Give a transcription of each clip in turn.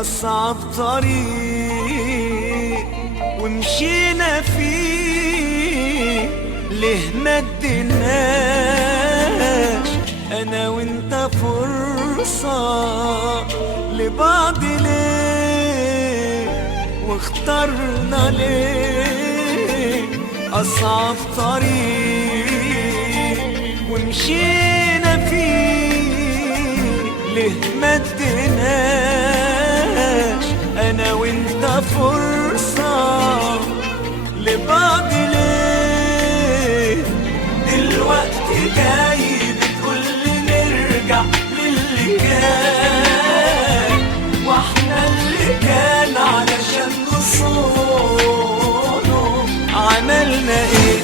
أصعب طريق ومشينا فيه، ليه مديناش أنا وإنت فرصة لبعض؟ ليه واخترنا ليه أصعب طريق ومشينا فيه؟ ليه مديناش أنا وإنت فرصة لبعض؟ ليه دلوقتي جاي بتقولي نرجع للي كان، واحنا اللي كان علشان نصونه عملنا ايه؟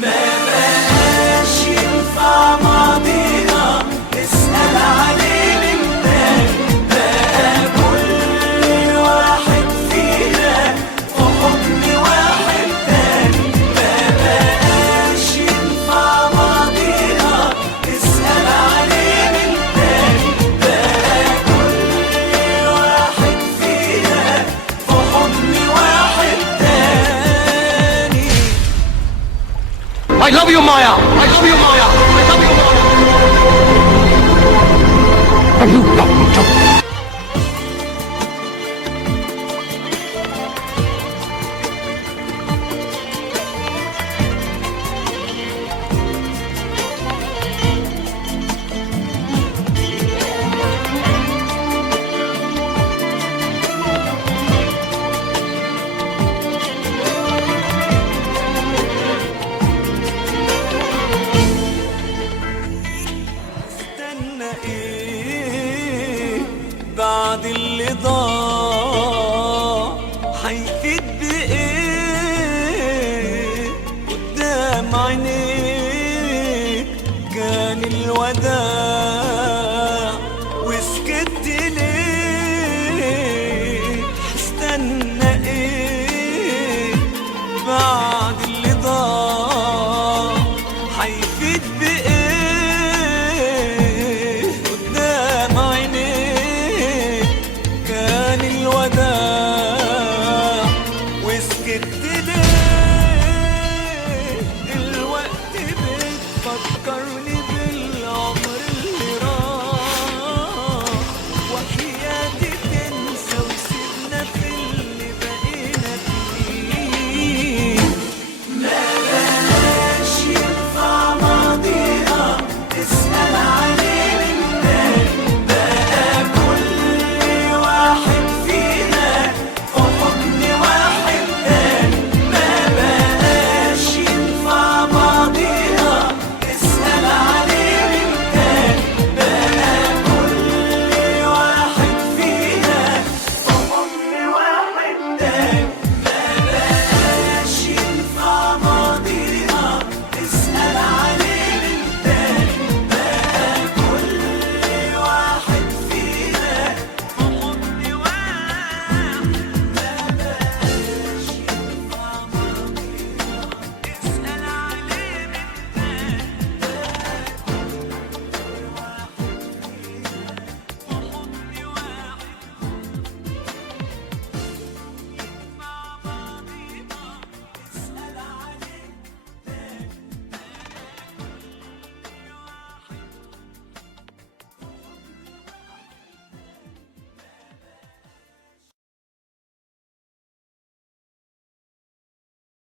ما بقاش ينفع ماضينا نسأل عليه من تاني، بقى كل واحد فينا في حضن واحد تاني. ما بقاش ينفع ماضينا نسأل عليه من تاني، بقى كل واحد فينا في حضن واحد تاني. I love you, Maya. I love you, Maya. I love you, Maya. And you love